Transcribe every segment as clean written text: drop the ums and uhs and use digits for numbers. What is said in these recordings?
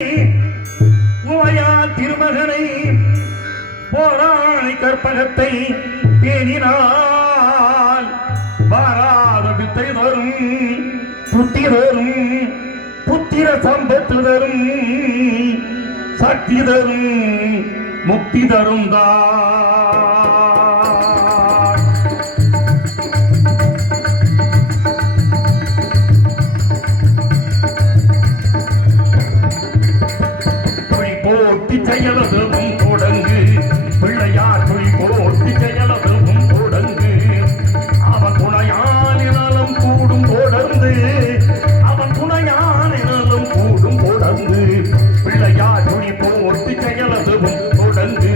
உமையா திருமகனை போராணி கற்பகத்தை பேணினால் வாராத வித்தை தரும் புத்தி தரும் புத்திர சம்பத்து தரும் சக்தி தரும் முக்தி தரும் செயலதும் தொடங்கு பிள்ளையார் துளி போட்டி செயலதும் தொடங்கு அவன் துணையானினாலும் கூடும் தொடர்ந்து அவன் துணையானினாலும் கூடும் தொடர்ந்து பிள்ளையார் துளி போட்டி செயலதும் தொடங்கு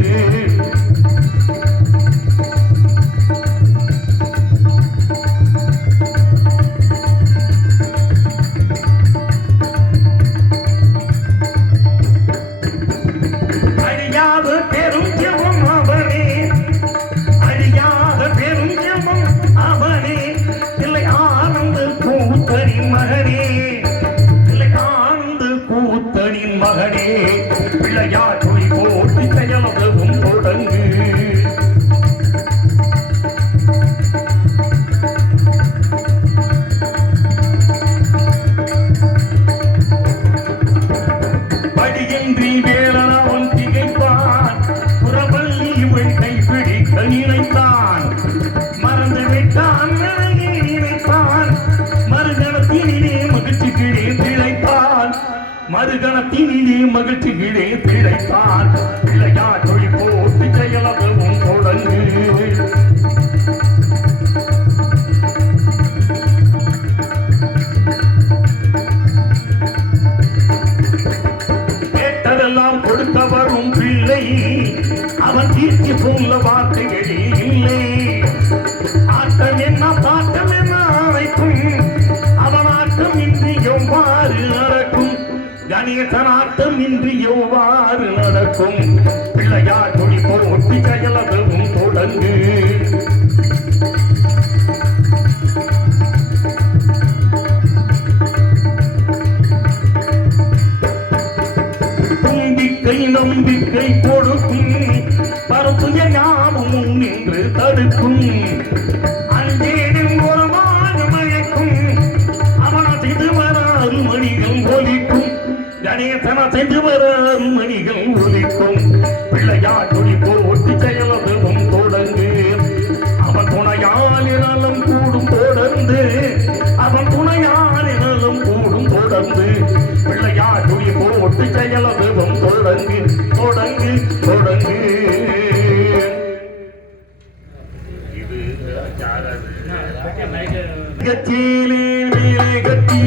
மகனே பிள்ளையார் துளி போட்டி செயலதும் தொடங்கு படியின்றி வேளவன் திகைப்பான் புறவள்ளி இவள் கைப்பிடிக்க நினைத்தான் மறந்து விட்டான் நினைப்பான் மறுகணத்தினிலே மகிழ்ச்சிகளே திளைப்பான் மறுகணத்தினிலே மகிழ்ச்சிகளே திளைப்பான் பிள்ளையார் துளி போட்டி செயலதும் தொடங்கு கேட்டதெல்லாம் கொடுக்க வரும் பிள்ளை அவன் தீர்த்தி சொல்ல வார்த்தைகளே இல்லை ஆட்டம் என்ன பாட்டம் என்ன அழைக்கும் அவன் ஆட்டம் இன்றி எவ்வாறு நடக்கும் கணேசனாட்டம் இன்றி எவ்வாறு நடக்கும் பிள்ளையார் துளி போட்டி செயலதும் தொடங்கு தும்பிக்கை நம்பிக்கை கொடுக்கும் பரப்புய யாவும் நின்று தடுக்கும் அஞ்சேனும் உறவாக மழைக்கும் அவன செய்து வராது மணிகள் ஒலிக்கும் கணேசன செய்து வராது மணிகள் ஒலிக்கும் பிள்ளையார் துளி போட்டி செயலதும் தொடங்கு அவன் துணையானினாலும் கூடும் தொடர்ந்து அவன் துணையானினாலும் கூடும் தொடர்ந்து பிள்ளையார் துளி போட்டி செயலதும் தொடங்கு தொடங்கு தொடங்கு கட்சியிலே மேலே கட்டி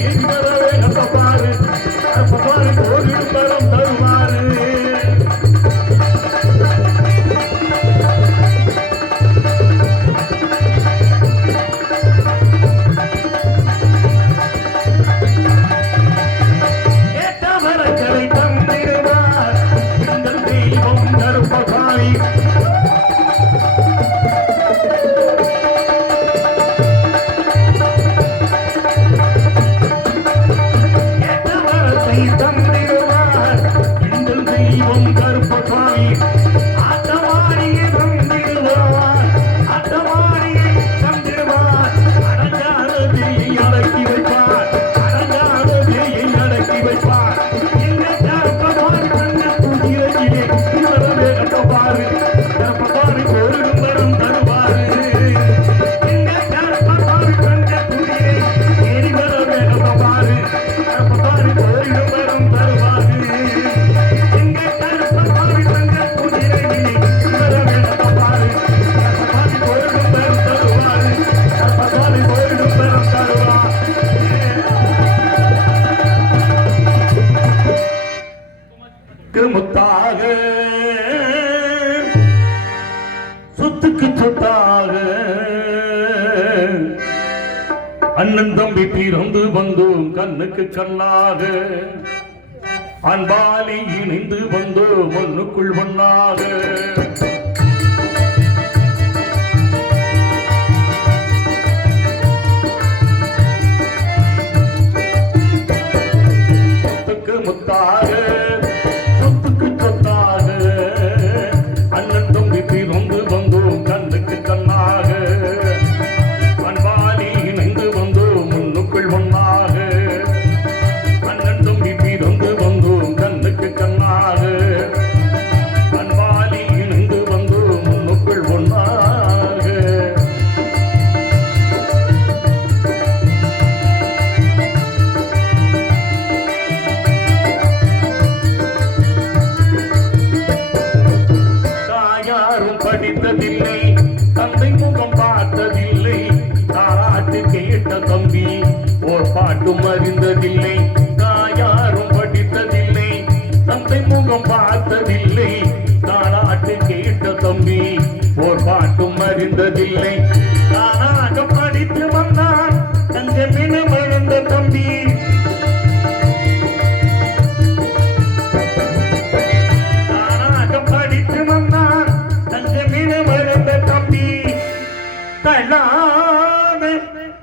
ஏறி வரவே அப்ப பாரு கோரிடும் வரம் தருவாரு முத்தாக சொத்துக்கு சொத்தாக அண்ணன் தம்பி பிறந்து வந்தோம் கண்ணுக்கு கண்ணாக அன்பாலி இணைந்து வந்தோம் மண்ணுக்குள் மண்ணாக சொத்துக்கு முத்தாக படித்ததில்லை தந்தை முகம் பார்த்ததில்லை தாராட்டு கேட்ட தம்பி ஓர் பாட்டும் அறிந்ததில்லை தாயாரும் படித்ததில்லை தந்தை முகம் பார்த்ததில்லை தாராட்டு கேட்ட தம்பி ஓர் பாட்டும் அறிந்ததில்லை தானாக படித்து வந்தான் தங்கமென வளர்ந்த தம்பி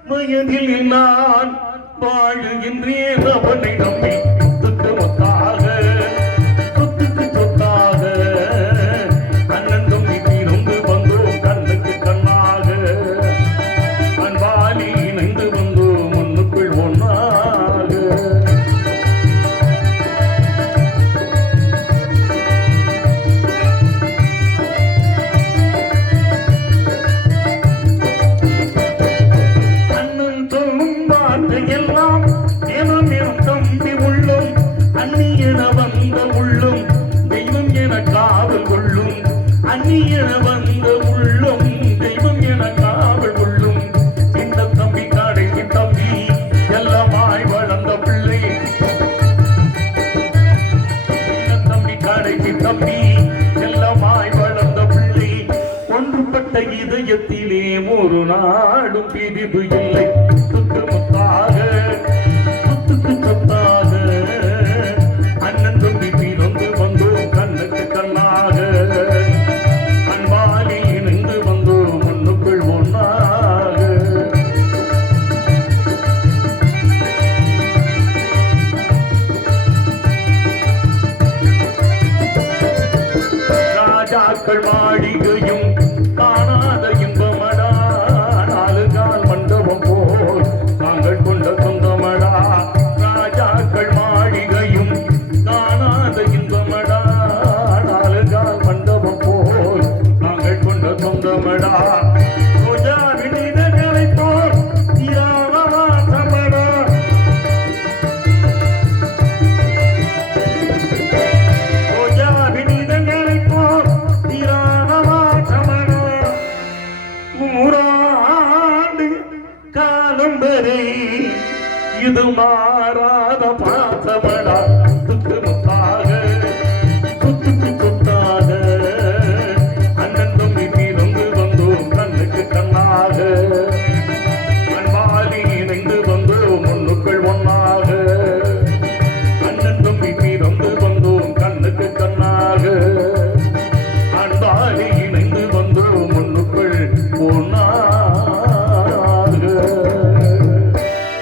வயதில் நான் வாழுகின்றேன் அவனை நம்பி சொத்துக்கு மொத்தாக சொத்துக்கு சொத்தாக அண்ணன் தம்பி தீர்ந்து வந்தோம் கண்ணுக்கு கண்ணாக அன்பாலி இணைந்து வந்தோம் முன்னுக்குள் ஒன்றாக எல்லாம் தினம் என் தம்பி உள்ளும் அந்நியன வந்த உள்ளும் தெய்வம் என காவல் கொள்ளும் அந்நியன வந்த உள்ளும் தெய்வம் என காவல் கொள்ளும் இந்த தம்பி கடைசி தம்பி எல்லாமாய் வளர்ந்த பிள்ளை இந்த தம்பி கடைசி தம்பி எல்லாமாய் வளர்ந்த பிள்ளை ஒன்றுபட்ட இதயத்திலே ஒரு நாடும் பிரிவு இல்லை முத்தாக சொத்துக்கு சொத்தாக அண்ணன் தம்பி பிறந்து வந்தோம் கண்ணுக்கு கண்ணாக அன்பாலி இணைந்து வந்தோம் மண்ணுக்குள் ஒன்றாக ராஜாக்கள் மாளிகையும் காணாத இன்பமடா நாலு கால் மண்டபம் போல் நாங்கள் கொண்ட சொந்தமடா ராஜாக்கள் மாளிகையும் காணாத இன்பமடா நாலு கால் மண்டபம் போல் நாங்கள் கொண்ட சொந்தமடா ரோஜா வினிதங்களை போல் தியானவாசமடா ரோஜா வினிதங்களை போல் தியானவாசமடா ஊராண்டு காலம் வரை இது மாறாத பாசமடா